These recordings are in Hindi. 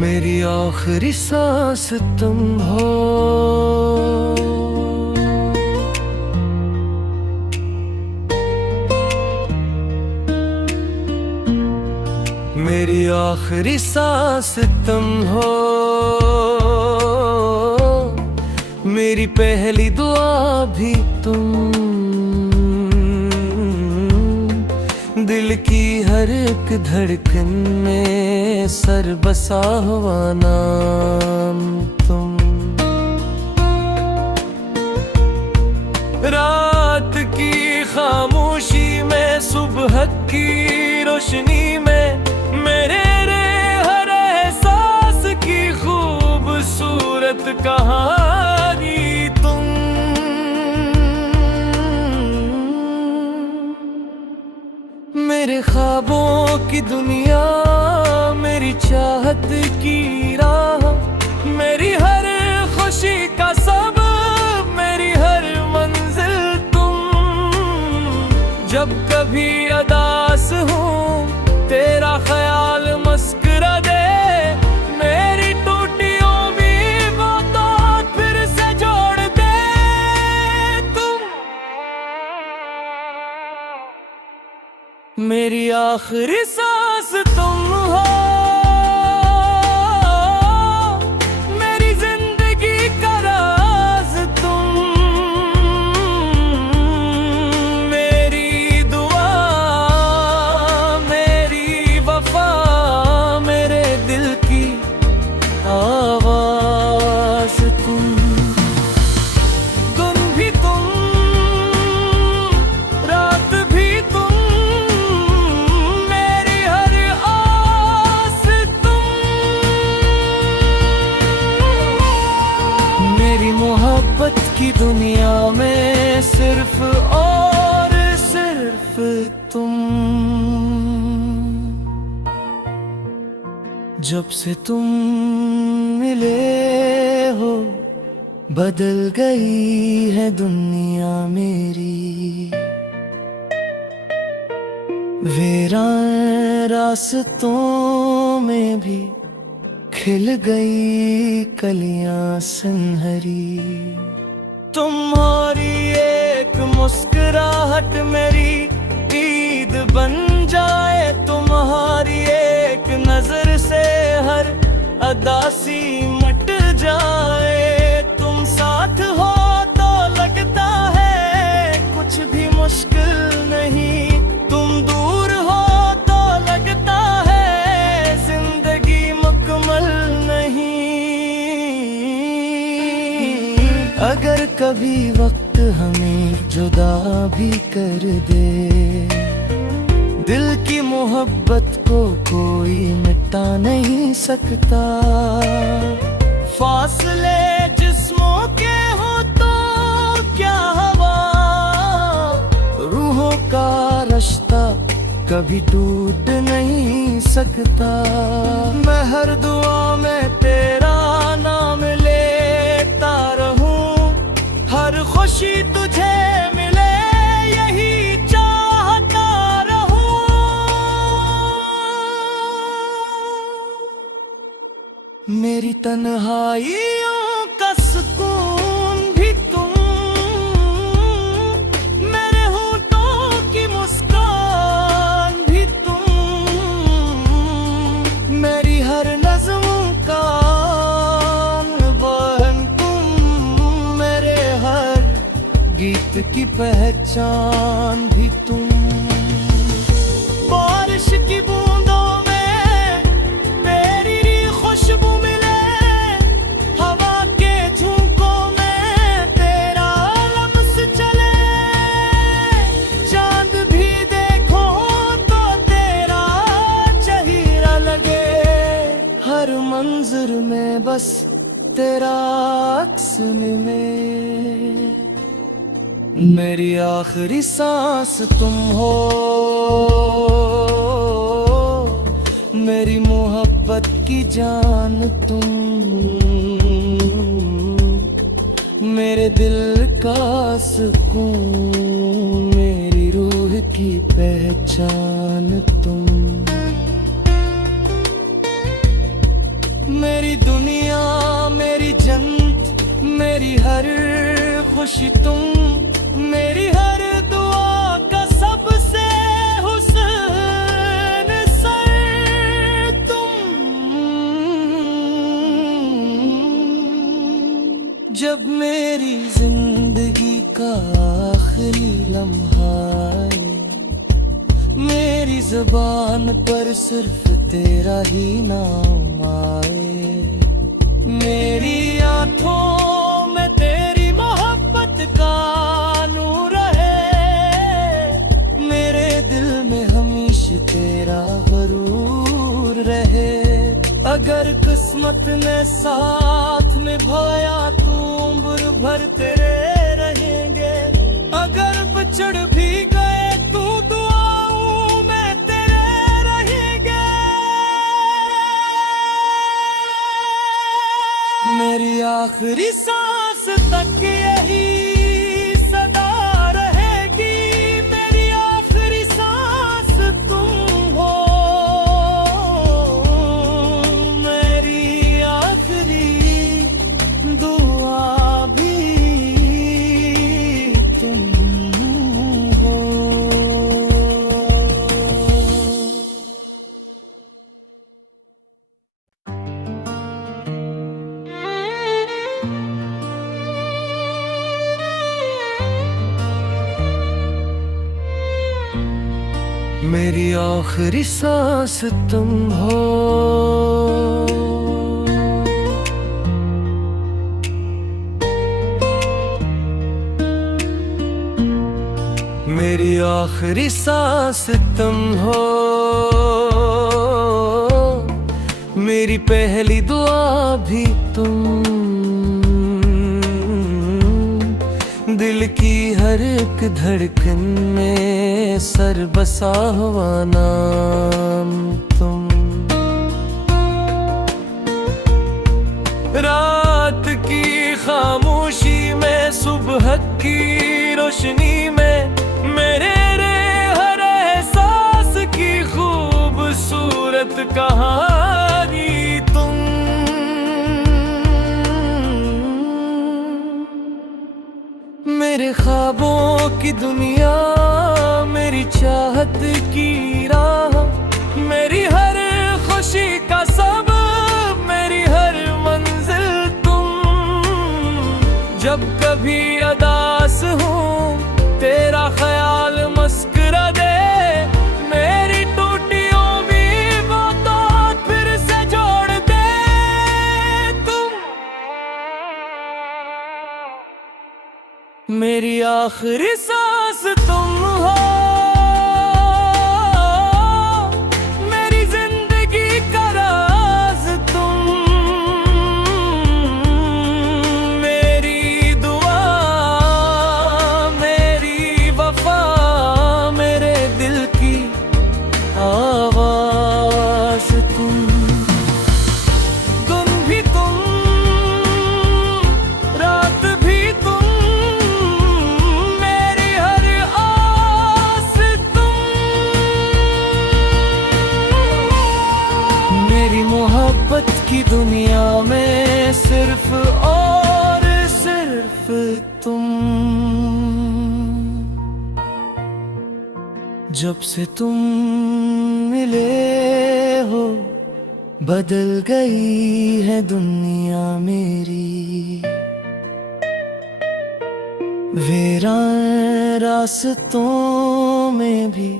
मेरी आखिरी सांस तुम हो। मेरी आखिरी सांस तुम हो। मेरी पहली दुआ भी तुम। दिल की हर एक धड़कन में सर बसा हुआ नाम तुम। रात की खामोशी में सुबह की रोशनी में मेरे हर एहसास की खूबसूरत कहानी तुम। मेरे ख्वाबों की दुनिया, मेरी चाहत की राह, मेरी हर खुशी का सबब, मेरी हर मंजिल तुम। जब कभी उदास हूँ तेरा ख्याल मुस्कुरा दे, मेरी टूटी उम्मीदों को फिर से जोड़ दे तुम। मेरी आखिरी सांस तुम हो। मेरी जिंदगी का राज तुम। मेरी दुआ, मेरी वफा, मेरे दिल की आवाज तुम। दिन भी तुम, रात भी तुम, मेरी हर आस तुम। मेरी मोहब्बत की दुनिया में सिर्फ और सिर्फ तुम। जब से तुम मिले हो बदल गई है दुनिया मेरी। वीरान रास्तों में भी खिल गई कलियां सुनहरी। तुम्हारी एक मुस्कुराहट मेरी ईद बन जाए। तुम्हारी एक नजर से हर अदासी मट जाए। तुम साथ हो तो लगता है कुछ भी मुश्किल नहीं। तुम दूर हो तो लगता है जिंदगी मुकम्मल नहीं। अगर कभी वक्त हमें जुदा भी कर दे, दिल की मोहब्बत को कोई मिटा नहीं सकता। फासले जिस्मों के हो तो क्या हवा, रूहों का रिश्ता कभी टूट नहीं सकता। मैं हर दुआ में तेरा नाम लेता रहूं, हर खुशी तुझे मिले यही चाहता रहूं। मेरी तन्हाइयों का सुकून भी तुम। मेरे होठों की मुस्कान भी तुम। मेरी हर नज़्म का बहन तुम। मेरे हर गीत की पहचान भी तुम। बारिश की बूंदों में तेरी खुशबू मिले, हवा के झोंकों में तेरा लम्स चले। चांद भी देखो तो तेरा चेहरा लगे। हर मंजर में बस तेरा अक्स मिले। मेरी आखिरी सांस तुम हो। मेरी मोहब्बत की जान तुम। मेरे दिल का सुकून, मेरी रूह की पहचान तुम। मेरी दुनिया मेरी जन्नत, मेरी हर खुशी तुम, मेरी हर दुआ का सबसे हुस्न सर तुम। जब मेरी जिंदगी का आखिरी लम्हा आए, मेरी ज़ुबान पर सिर्फ तेरा ही नाम आए, मेरी आँखों में तेरी मोहब्बत का नूर रहे, मेरे दिल में हमेशा तेरा गरूर रहे। अगर किस्मत ने साथ निभाया तो उम्र भर तेरे रहेंगे, अगर बिछड़ भी गए तू दुआओं में तेरे रहेंगे। मेरी आखिरी सांस तक यही सदा रहेगी, मेरी आखिरी सांस तुम हो, मेरी आखिरी दुआ भी तुम हो। मेरी आखिरी सांस तुम हो, मेरी आखिरी सांस तुम हो, मेरी पहली दुआ भी तुम, दिल की हर एक धड़कन में सर बसा हुआ नाम तुम। रात की खामोशी में सुबह की रोशनी में, मेरे हर एहसास की खूबसूरत कहानी तुम। मेरे ख्वाबों की दुनिया, मेरी चाहत की राह, मेरी हर खुशी का सबब, मेरी हर मंजिल तुम। जब कभी उदास हूँ तेरा ख्याल मुस्कुरा दे, मेरी टूटी उम्मीदों को फिर से जोड़ दे तुम। मेरी आखिरी सांस तुम हो, मेरी जिंदगी का राज तुम, मेरी दुआ मेरी वफा, मेरे दिल की आवाज तुम। तुम भी तुम, रात भी तुम, मेरी हर आस तुम। मेरी मोहब्बत की दुनिया में सिर्फ और सिर्फ तुम। जब से तुम मिले हो बदल गई है दुनिया मेरी, वीरान रास्तों में भी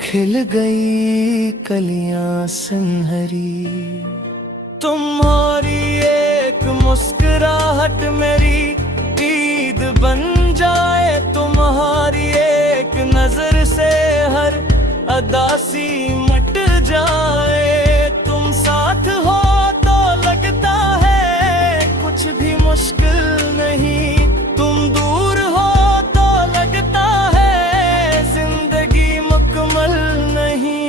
खिल गई कलियां सुनहरी। तुम्हारी एक मुस्कुराहट मेरी ईद बन जाए, तुम्हारी एक नजर से हर अदासी मट जाए। तुम साथ हो तो लगता है कुछ भी मुश्किल नहीं, तुम दूर हो तो लगता है जिंदगी मुकम्मल नहीं।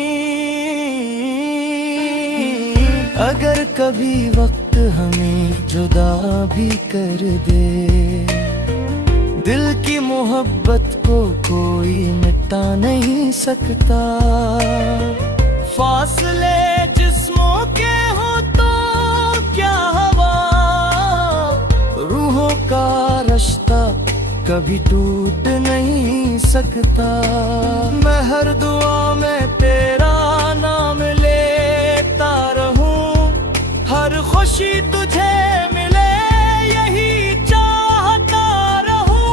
अगर कभी वक्त हमें जुदा भी कर दे, दिल की मोहब्बत को कोई मिटा नहीं सकता। फासले जिस्मों के हो तो रिश्ता कभी टूट नहीं सकता। मैं हर दुआ में तेरा नाम लेता रहूं, हर खुशी तुझे मिले यही चाहता रहूं।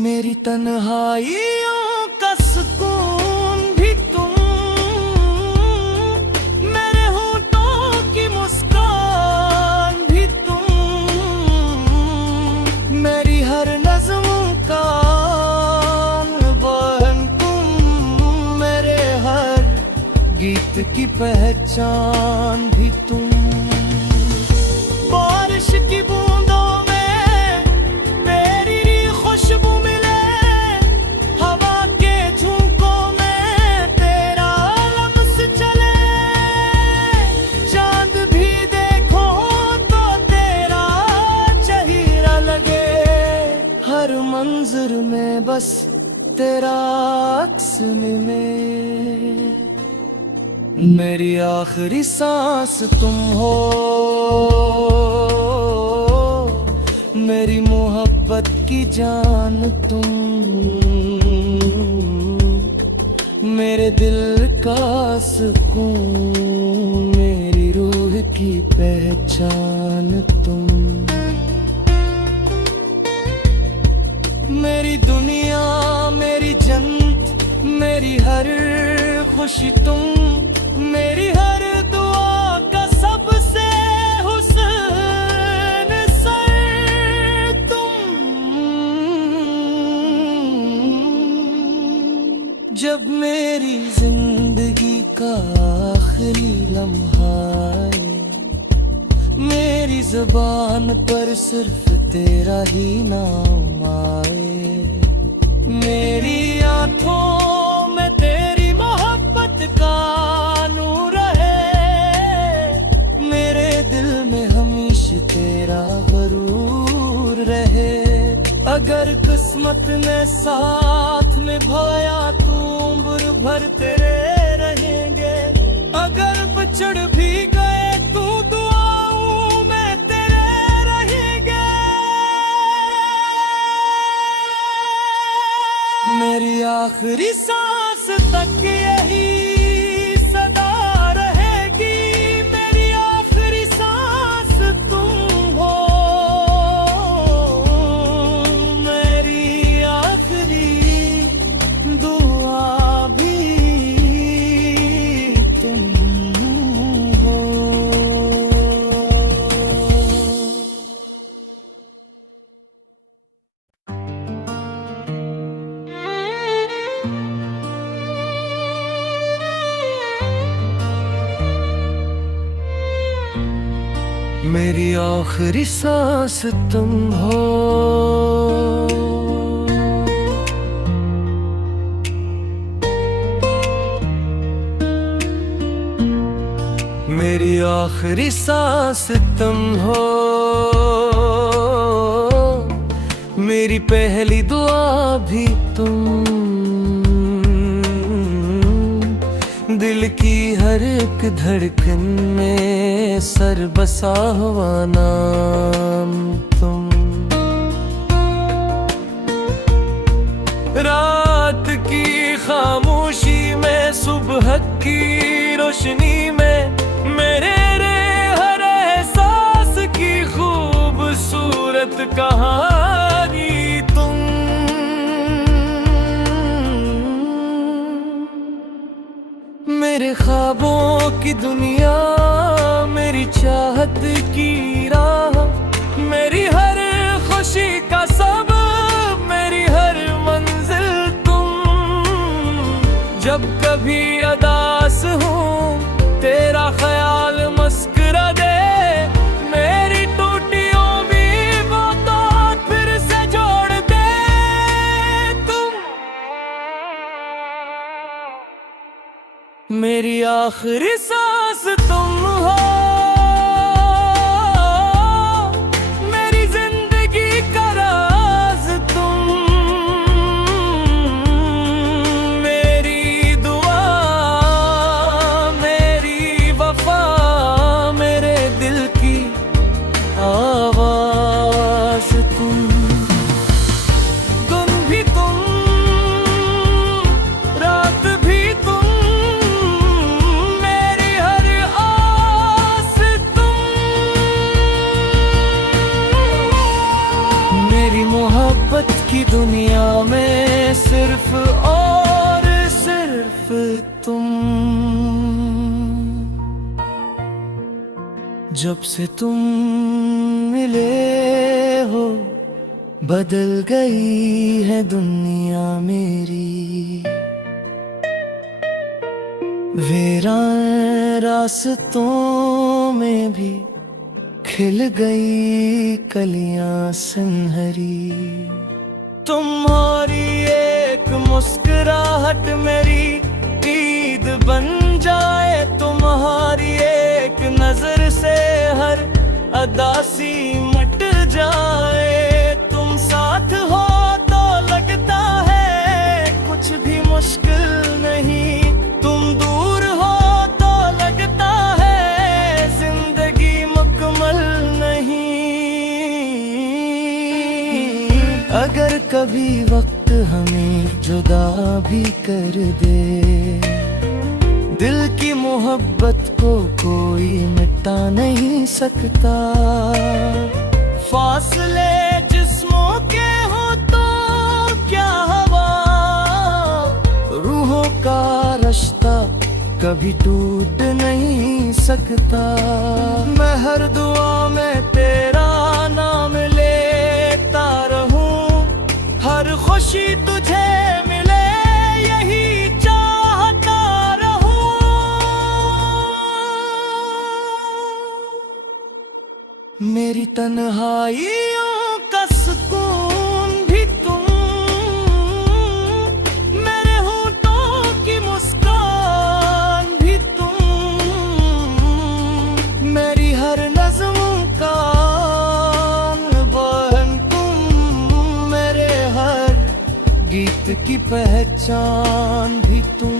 मेरी तन्हाइयों का सुकून भी तुम, मेरे होठों की मुस्कान भी तुम, मेरी हर नज़्म का बहन तुम, मेरे हर गीत की पहचान भी तुम। बारिश की बूंदों में तेरी खुशबू मिले, हवा के झोंकों में तेरा लम्स चले, चांद भी देखो तो तेरा चेहरा लगे, हर मंजर में बस तेरा अक्स मिले। मेरी आखिरी सांस तुम हो, मेरी मोहब्बत की जान तुम, मेरे दिल का सुकून, मेरी रूह की पहचान तुम। मेरी दुनिया मेरी जन्नत, मेरी हर खुशी तुम, मेरी हर दुआ का सबसे हुस्न सर तुम। जब मेरी जिंदगी का आखिरी लम्हा आए, मेरी ज़ुबान पर सिर्फ तेरा ही नाम आए, मेरी आँखों में तेरी मोहब्बत का नूर है, मेरे दिल में हमेशा तेरा गरूर रहे। अगर किस्मत ने साथ निभाया तो उम्र भर तेरे रहेंगे, अगर बिछड़ भी गए तो दुआओं में तेरे रहेंगे। मेरी आखिरी सांस तक यही सदा रहेगी, मेरी आखिरी सांस तुम हो, मेरी आखिरी दुआ भी तुम हो। मेरी आखिरी सांस तुम हो, मेरी आखिरी सांस तुम हो, मेरी पहली दुआ भी तुम, दिल की हर एक धड़कन में सर बसा हुआ नाम तुम। रात की खामोशी में सुबह की रोशनी में, मेरे हर एहसास की खूबसूरत कहानी तुम। मेरे ख्वाबों की दुनिया, मेरी चाहत की राह, मेरी हर खुशी का सबब, मेरी हर मंजिल तुम। जब कभी अदास हूँ तेरा ख्याल मस्करा दे, मेरी टूटियों भी वो तो फिर से जोड़ दे तुम। मेरी आखिरी सांस तुम हो, मेरी जिंदगी का राज तुम, मेरी दुआ, मेरी वफा, मेरे दिल मेरी दुनिया में सिर्फ और सिर्फ तुम। जब से तुम मिले हो बदल गई है दुनिया मेरी। वीरान रास्तों में भी खिल गई कलियां सुनहरी। तुम्हारी एक मुस्कुराहट मेरी ईद बन जाए। तुम्हारी एक नजर से हर अदासी मट जाए। तुम साथ हो तो लगता है कुछ भी मुश्किल नहीं। तुम दूर हो तो लगता है जिंदगी मुकम्मल नहीं। अगर कभी वक्त हमें जुदा भी कर दे, दिल की मोहब्बत को कोई मिटा नहीं सकता। फासले जिस्मों के हो तो क्या हवा, रूहों का रिश्ता कभी टूट नहीं सकता। मैं हर दुआ में तेरा नाम लेता रहूं, हर खुशी तुझे मिले यही चाहता रहूं। मेरी तन्हाइयों का सुकून भी तुम, मेरे होठों की मुस्कान भी तुम, मेरी हर नज़्म का बहन तुम, मेरे हर गीत की पहचान भी तुम।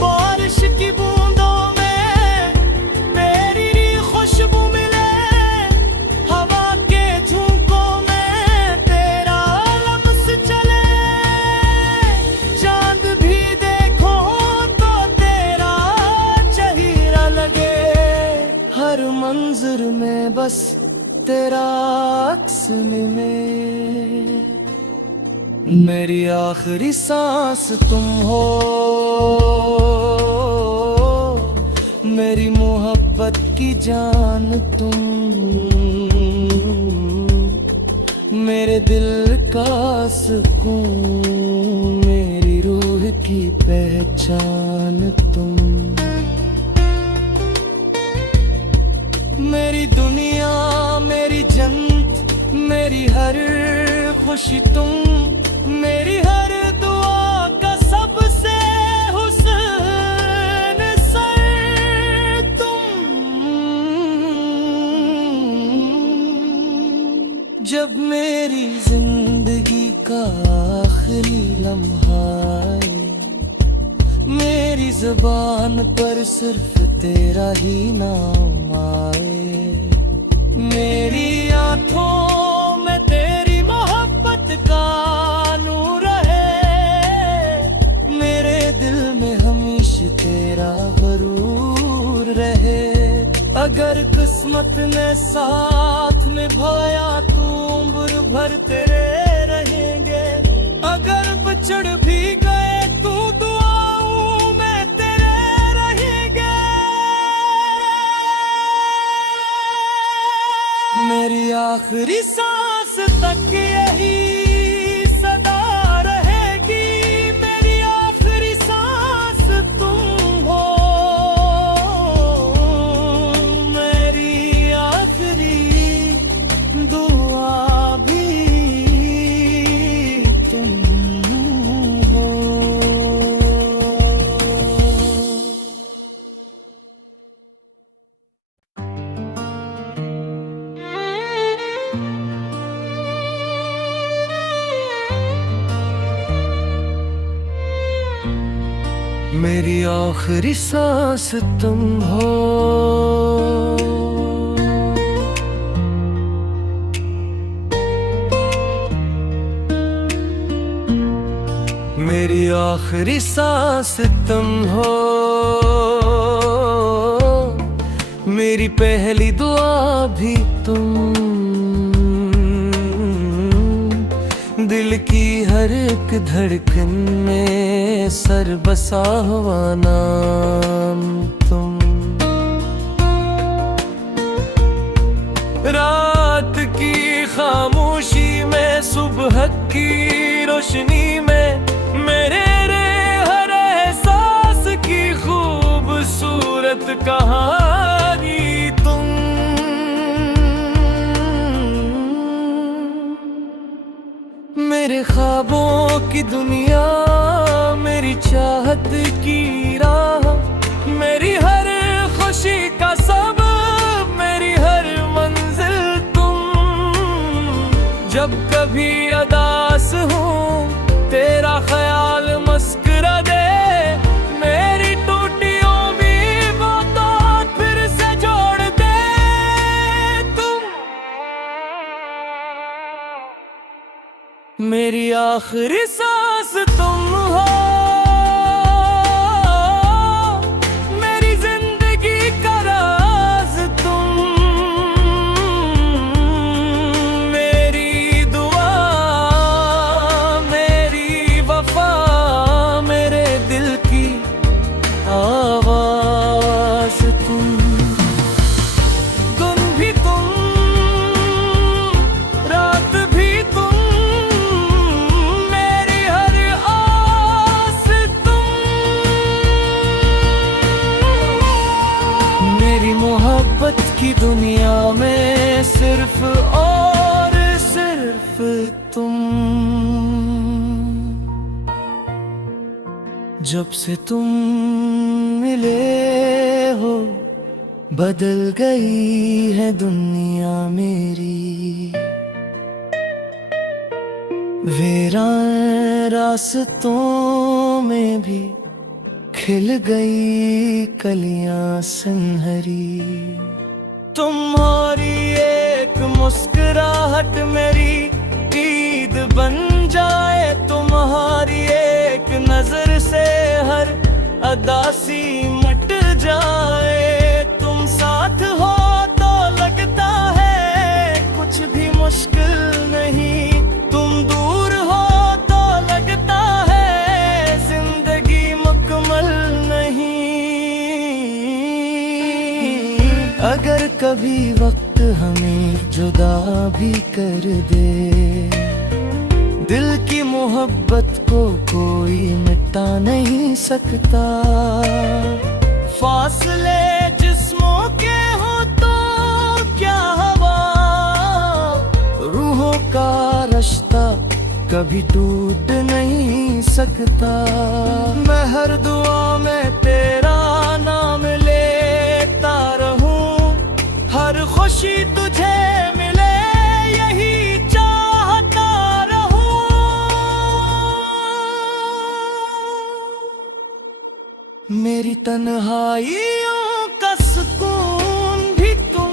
बारिश की बूंदों में तेरी खुशबू मिले, हवा के झोंकों में तेरा लम्स चले। चांद भी देखो तो तेरा चेहरा लगे, हर मंजर में बस तेरा अक्स में। मेरी आखिरी सांस तुम हो, मेरी मोहब्बत की जान तुम, मेरे दिल का सुकून, मेरी रूह की पहचान तुम। मेरी दुनिया मेरी जन्नत, मेरी हर खुशी तुम, मेरी हर दुआ का सबसे हुस्न सर तुम। जब मेरी जिंदगी का आखिरी लम्हा आए, मेरी जुबान पर सिर्फ तेरा ही नाम आए। मेरी आंखों में तेरी मोहब्बत का नूर है, मेरे दिल में हमेशा तेरा गरूर रहे। अगर किस्मत ने साथ निभाया तो उम्र भर तेरे रहेंगे। अगर बिछड़ भी गए तो दुआओं में तेरे रहेंगे। मेरी आखिरी सांस तक यही सदा रहेगी, मेरी आखिरी सांस तुम हो, मेरी आखिरी दुआ भी तुम हो। मेरी आखिरी सांस तुम हो, मेरी आखिरी सांस तुम हो, मेरी पहली दुआ भी तुम, दिल की हर एक धड़कन में सर बसा हुआ नाम तुम। रात की खामोशी में, सुबह की रोशनी में, मेरे हर एहसास की खूबसूरत कहानी तुम। मेरे ख्वाबों की दुनिया, मेरी चाहत की राह, मेरी हर खुशी का सबब, मेरी हर मंजिल तुम। जब कभी उदास हूँ, तेरा ख्याल मुस्कुरा दे, मेरी टूटी उम्मीद वो तो फिर से जोड़ दे तुम। मेरी आखिरी सांस तुम हो, मेरी जिंदगी का राज तुम। मेरी दुआ, मेरी वफा, मेरे दिल की आवाज तुम। दिन भी तुम, रात भी तुम, मेरी हर आस तुम। मेरी मोहब्बत की दुनिया में सिर्फ और सिर्फ तुम। जब से तुम मिले हो, बदल गई है दुनिया मेरी। वीरान रास्तों में भी खिल गई कलियां सुनहरी। तुम्हारी एक मुस्कुराहट मेरी ईद बन जाए, तुम्हारी एक नजर से हर अदासी मट जाए। तुम साथ हो तो लगता है कुछ भी मुश्किल नहीं, तुम दूर हो तो लगता है जिंदगी मुकम्मल नहीं। अगर कभी वक्त हमें जुदा भी कर दे, दिल की मोहब्बत को कोई मिटा नहीं सकता। फासले जिस्मों के हो तो क्या हवा, रूहों का रिश्ता कभी टूट नहीं सकता। मैं हर दुआ में तेरा नाम लेता रहूं, हर खुशी तुझे मिले यही चाहता रहूं। मेरी तन्हाइयों का सुकून भी तुम,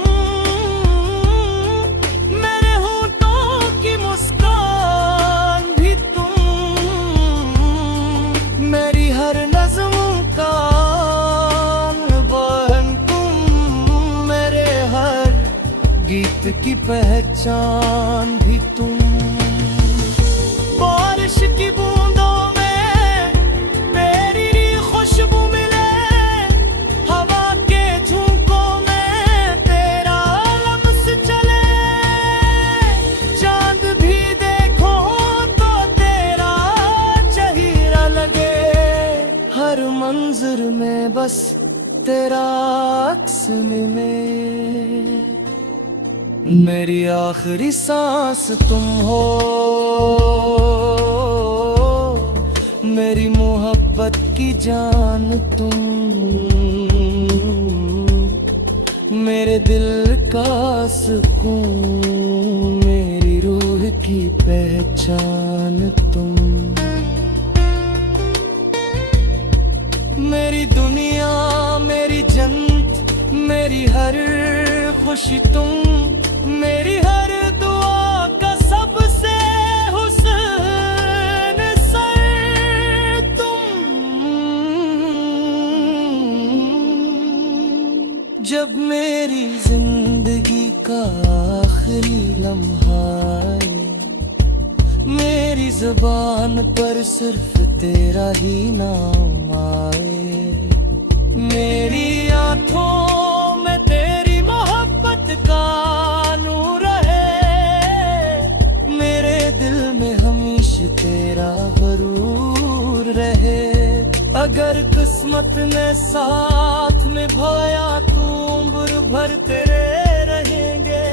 मेरे होठों की मुस्कान भी तुम। मेरी हर नज़्म का बहन तुम, मेरे हर गीत की पहचान भी तुम। बारिश की बूंदों में तेरी खुशबू मिले, हवा के झोंकों में तेरा लम्स चले। चांद भी देखो तो तेरा चेहरा लगे, हर मंजर में बस तेरा अक्स मिले। मेरी आखिरी सांस तुम हो, मेरी मोहब्बत की जान तुम। मेरे दिल का सुकून, मेरी रूह की पहचान तुम। मेरी दुनिया, मेरी जन्नत, मेरी हर खुशी तुम। मेरी हर दुआ का सबसे हुस्न सर तुम। जब मेरी जिंदगी का आखिरी लम्हा आए, मेरी जुबान पर सिर्फ तेरा ही नाम आए, मेरी आंखों में तेरी मोहब्बत का नूर रहे, मेरे दिल में हमेशा तेरा गरूर रहे। अगर किस्मत ने साथ निभाया तो उम्र भर तेरे रहेंगे,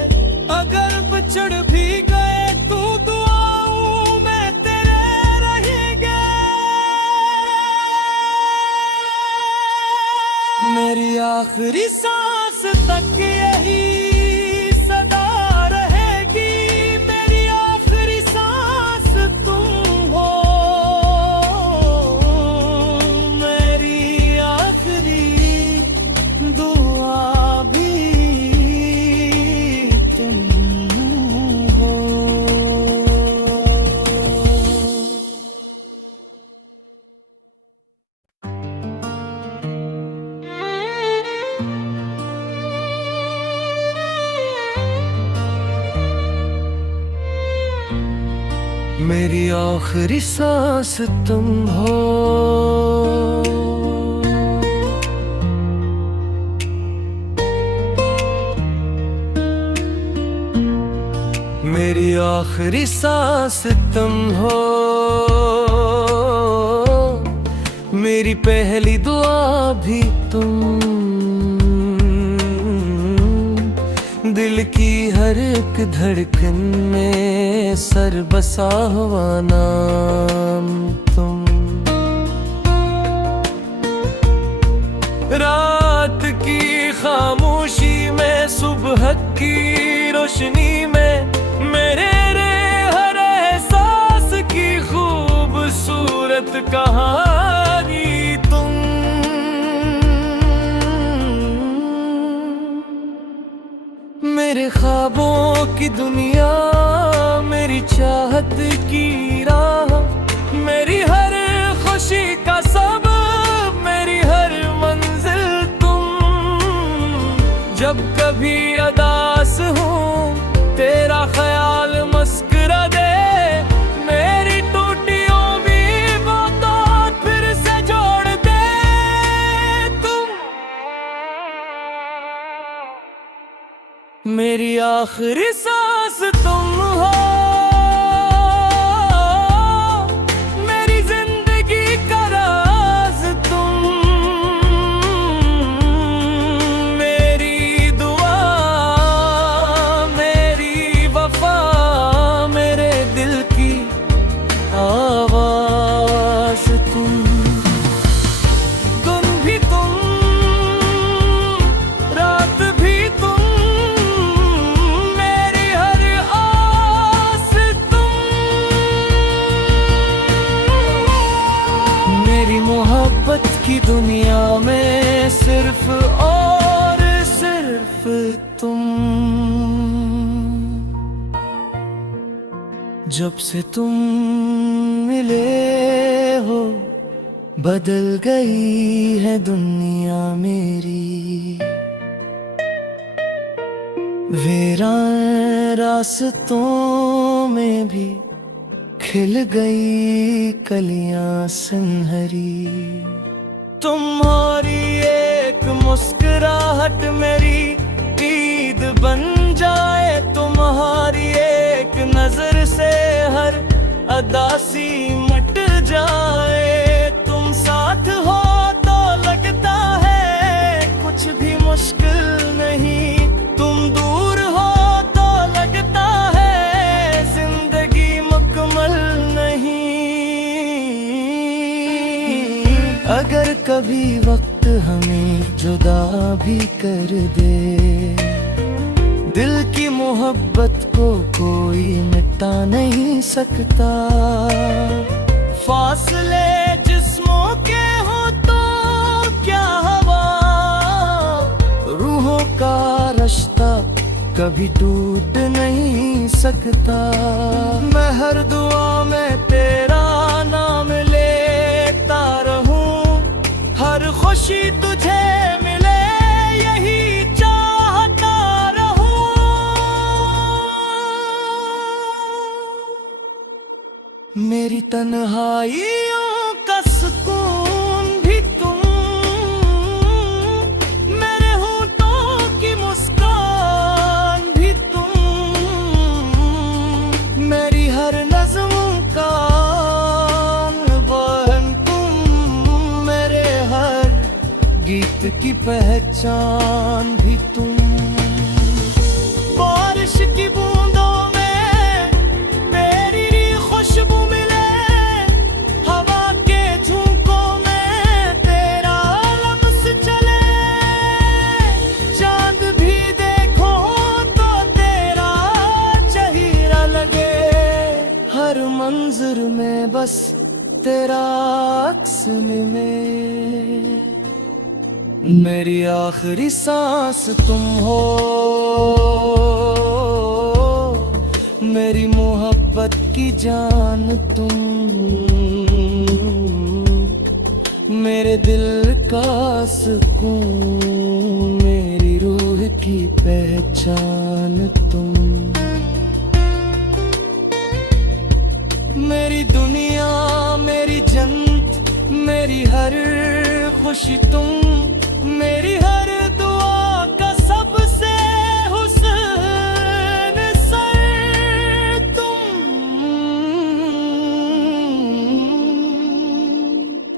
अगर बिछड़ भी गए तो दुआओं में तेरे रहेंगे। मेरी आखिरी सांस तक यही सदा रहेगी, मेरी आखिरी सांस तुम हो, मेरी आखिरी दुआ भी तुम हो। मेरी आखिरी सांस तुम हो, मेरी आखिरी सांस तुम हो, मेरी पहली दुआ भी तुम, दिल की हर एक धड़कन में सर बसा हुआ नाम तुम। रात की खामोशी में सुबह की रोशनी में मेरे हर एहसास की खूबसूरत कहानी तुम। मेरे ख्वाबों की दुनिया, मेरी चाहत की राह, मेरी हर खुशी का सबब, मेरी हर मंजिल तुम। जब कभी उदास हूँ तेरा ख्याल मुस्कुरा दे, मेरी टूटियों भी वो तो फिर से जोड़ दे तुम। मेरी आखिरी सांस तुम हो, मेरी जिंदगी का राज तुम, मेरी दुआ, मेरी वफा, मेरे दिल की आवाज तुम। दिन भी तुम, रात भी तुम, मेरी हर आस तुम। मेरी मोहब्बत की दुनिया में सिर्फ और सिर्फ तुम। जब से तुम मिले हो बदल गई है दुनिया मेरी, वीरान रास्तों में भी खिल गई कलियां सुनहरी। तुम्हारी एक मुस्कुराहट मेरी ईद बन जाए, तुम्हारी एक नजर से हर अदासी मट जाए। तुम साथ हो तो लगता है कुछ भी मुश्किल नहीं, तुम दूर हो तो लगता है जिंदगी मुकम्मल नहीं। अगर कभी वक्त हमें जुदा भी कर दे, दिल की मोहब्बत को कोई मिटा नहीं सकता। फासले जिस्मों के हो तो क्या हवा, रूहों का रिश्ता कभी टूट नहीं सकता। मैं हर दुआ में तेरा नाम लेता रहूं, हर खुशी तुझे मिले यही चाहता रहूं। मेरी तन्हाइयों का सुकून भी तुम, मेरे होठों की मुस्कान भी तुम, मेरी हर नज़्म का बहन तुम, मेरे हर गीत की पहचान भी तुम। बारिश की बूंदों में तेरी खुशबू मिले, हवा के झोंकों में तेरा लम्स चले, चांद भी देखो तो तेरा चेहरा लगे, हर मंजर में बस तेरा अक्स मिले। मेरी आखिरी सांस तुम हो, मेरी मोहब्बत की जान तुम, मेरे दिल का सुकून, मेरी रूह की पहचान तुम, मेरी दुनिया मेरी जन्नत, मेरी हर खुशी तुम, मेरी हर दुआ का सबसे हुस्न सर तुम।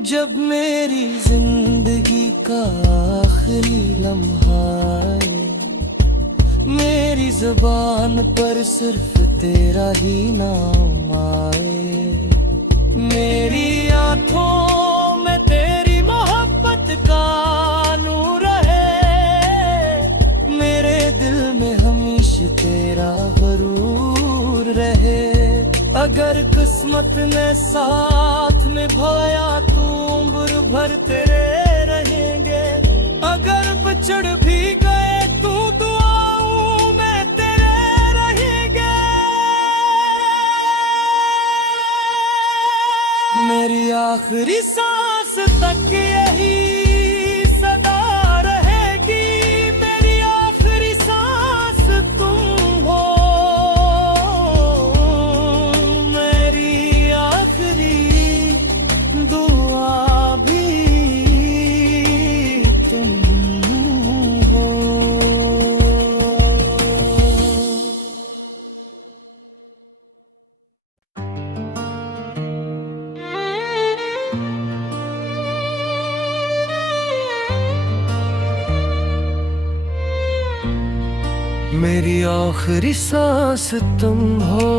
जब मेरी जिंदगी का आखिरी लम्हा आए, मेरी जुबान पर सिर्फ तेरा ही नाम आए, मेरी आंखों में तेरी मोहब्बत का नूर रहे, मेरे दिल में हमेशा तेरा गरूर रहे। अगर किस्मत ने साथ निभाया तो उम्र भर तेरे रहेंगे, अगर बिछड़ भी गए तो दुआओं में तेरे रहेंगे। मेरी आखिरी सांस तक यही सदा रहेगी, मेरी आखिरी सांस तुम हो, मेरी आखिरी दुआ भी तुम हो। मेरी आखिरी सांस तुम हो,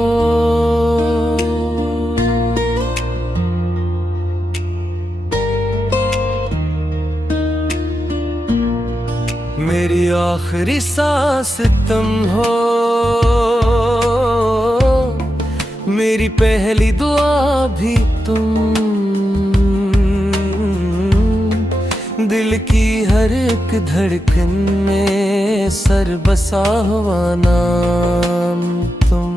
मेरी आखिरी सांस तुम हो, मेरी पहली दुआ भी तुम, दिल की हर एक धड़कन में सर बसा हुआ नाम तुम।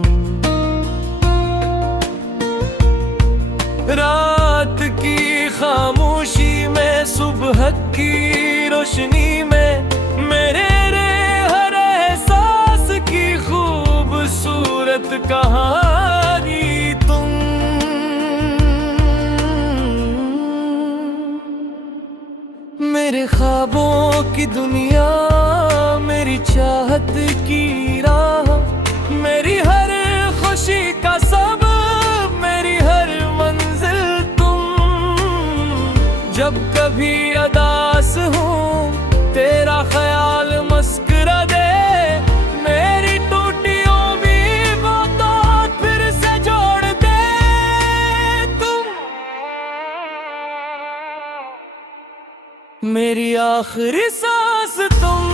रात की खामोशी में सुबह की रोशनी में, मेरे हर एहसास की खूबसूरत कहानी तुम। मेरे ख्वाबों की दुनिया, मेरी चाहत की राह, मेरी हर खुशी का सबब, मेरी हर मंजिल तुम। जब कभी उदास हूँ तेरा ख्याल मुस्कुरा दे, मेरी टूटी उम्मीद वो तो फिर से जोड़ दे तुम। मेरी आखिरी सांस तुम